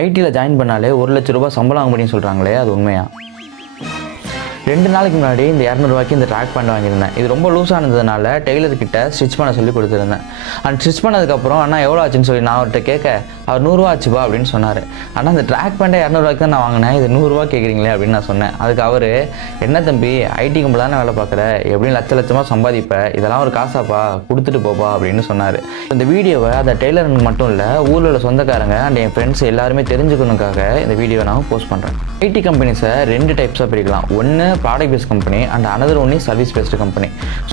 ஐடியில் ஜாயின் பண்ணாலே 1 லட்ச ரூபாய் சம்பளம் வாங்க முடியும்னு சொல்கிறாங்களே, அது உண்மையா? 2 நாளைக்கு முன்னாடி இந்த 200 ரூபாய்க்கு இந்த ட்ராக் பேண்ட் வாங்கியிருந்தேன். இது ரொம்ப லூஸாக இருந்ததுனால டெய்லர்கிட்ட ஸ்டிச் பண்ண சொல்லி கொடுத்துருந்தேன். அண்ட் ஸ்டிச் பண்ணதுக்கப்புறம் அண்ணா எவ்வளோ ஆச்சுன்னு சொல்லி நான் அவர்கிட்ட கேட்க, அவர் 100 ரூபா ஆச்சுப்பா அப்படின்னு சொன்னார். ஆனால் அந்த ட்ராக் பேண்ட்டை 200 ரூபாய்க்கு தான் நான் வாங்கினேன், இது 100 ரூபா கேட்குறீங்களே அப்படின்னு நான் சொன்னேன். அதுக்கு அவர், என்ன தம்பி ஐடி கம்பெனி தானே வேலை பார்க்குற, எப்படின்னு லட்சமாக சம்பாதிப்பேன், இதெல்லாம் ஒரு காசாப்பா, கொடுத்துட்டு போப்பா அப்படின்னு சொன்னார். இந்த வீடியோவை அந்த டெய்லருக்கு மட்டும் இல்லை, ஊரில் உள்ள சொந்தக்காரங்க அண்ட் என் ஃப்ரெண்ட்ஸ் எல்லாருமே தெரிஞ்சுக்கணுக்காக இந்த வீடியோவை நான் போஸ்ட் பண்ணுறேன். ஐடி கம்பெனிஸை 2 டைப்ஸாக பிரிக்கலாம். ஒன்று product based company and another ஒன்று service based company.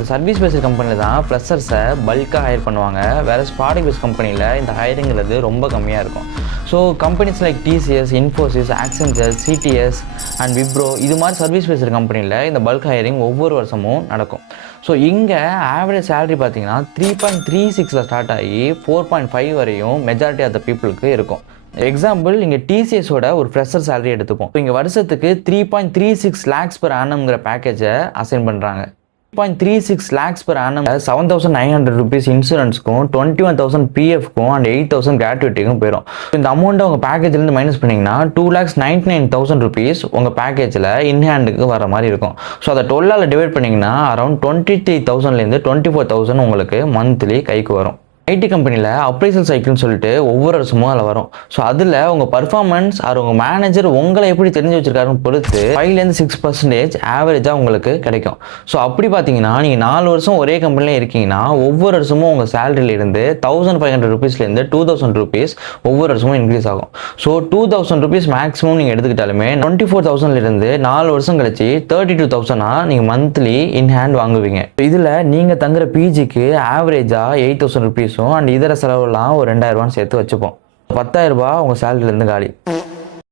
Service based கம்பெனியில் தான் ஃப்ரெஷர்ஸை பல்காக ஹையர் பண்ணுவாங்க. வேறு ப்ராடக்ட் பேஸ்ட் கம்பெனியில் இந்த ஹையரிங்கிறது ரொம்ப கம்மியாக இருக்கும். So companies like TCS, Infosys, Accenture, CTS and Wipro இது மாதிரி சர்வீஸ் பேஸ்டு கம்பெனியில் இந்த பல்க் ஹையரிங் ஒவ்வொரு வருஷமும் நடக்கும். ஸோ இங்கே ஆவரேஜ் சேலரி பார்த்தீங்கன்னா 3.36 ஸ்டார்ட் ஆகி 4.5 வரையும் மெஜாரிட்டி ஆஃப் த பீப்புளுக்கு இருக்கும். எக்ஸாம்பிள், இங்கே டிசிஎஸோட ஒரு ஃப்ரெஷர் சேலரி எடுத்துப்போம். இப்போ இங்கே வருஷத்துக்கு 3.36 lakhs per annumங்கிற பேக்கேஜை அசைன் பண்ணுறாங்க. 3.36 lakhs per annum 7,900 rupees இன்சூரன்ஸ்க்கும் 21,000 பிஎஃப்க்கும் அண்ட் 8,000 கிராட்டுவிட்டிக்கும் போயிடும். இந்த அமௌண்ட்டை உங்கள் பேக்கேஜ்லேருந்து மைனஸ் பண்ணிங்கன்னா 2,99,000 rupees உங்கள் பேக்கேஜில் இன்ஹேண்டுக்கு வர மாதிரி இருக்கும். ஸோ அதை 12ஆல் டிவைட் பண்ணிங்கன்னா அரௌண்ட் 23,000லேருந்து 24,000 உங்களுக்கு மந்த்லி கைக்கு வரும். ஐடி கம்பெனியில் அப்ரைசல் சைக்கிள்னு சொல்லிட்டு ஒவ்வொரு வருஷமும் அதில் வரும். ஸோ அதில் உங்கள் பர்ஃபார்மன்ஸ் ஆர் உங்கள் மேனேஜர் உங்களை எப்படி தெரிஞ்சு வச்சிருக்காருன்னு பொறுத்து 5-6% ஆவரேஜாக உங்களுக்கு கிடைக்கும். ஸோ அப்படி பார்த்தீங்கன்னா நீங்கள் 4 வருஷம் ஒரே கம்பெனியில் இருக்கீங்கன்னா ஒவ்வொரு வருஷமும் உங்கள் சேலரியிலேருந்து 1,500 rupeesலேருந்து 2,000 rupees ஒவ்வொரு வருஷமும் இன்க்ரீஸ் ஆகும். ஸோ 2,000 rupees மேக்ஸிமம் நீங்கள் எடுத்துக்கிட்டாலுமே 24,000லேருந்து 4 வருஷம் கழிச்சு 32,000 நீங்கள் மந்த்லி இன் ஹேண்ட் வாங்குவீங்க. இதில் நீங்கள் தங்குற பிஜிக்கு ஆவரேஜாக 8,000 rupees அண்ட் இதர செலவுலாம் ஒரு 2,000 ரூபான்னு சேர்த்து வச்சுப்போம். 10,000 ரூபாய் உங்கள் சேலரியிலேருந்து காலி.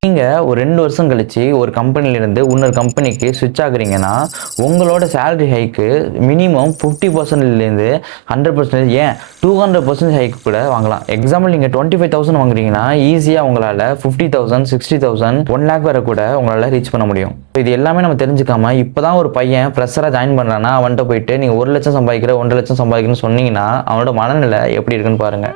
நீங்கள் ஒரு 2 வருஷம் கழிச்சு ஒரு கம்பெனிலேருந்து இன்னொரு கம்பெனிக்கு ஸ்விட்ச் ஆகுறீங்கன்னா உங்களோட சேலரி ஹைக்கு மினிமம் 50%லேருந்து 100%, ஏன் 200% ஹைக்கு கூட வாங்கலாம். எக்ஸாம்பிள், நீங்கள் 25,000 வாங்குறீங்கன்னா ஈஸியாக உங்களால் 50,000, 60,000, 1 lakh வரை கூட உங்களால் ரீச் பண்ண முடியும். இது எல்லாமே நம்ம தெரிஞ்சுக்காம இப்போ தான் ஒரு பையன் ஃப்ரெஷராக ஜாயின் பண்ணுறான்னா அவன்கிட்ட போயிட்டு நீங்கள் 1 லட்சம் சம்பாதிக்கிற 1.5 லட்சம் சம்பாதிக்கிறேன்னு சொன்னீங்கன்னா அவனோட மனநிலை எப்படி இருக்குன்னு பாருங்கள்.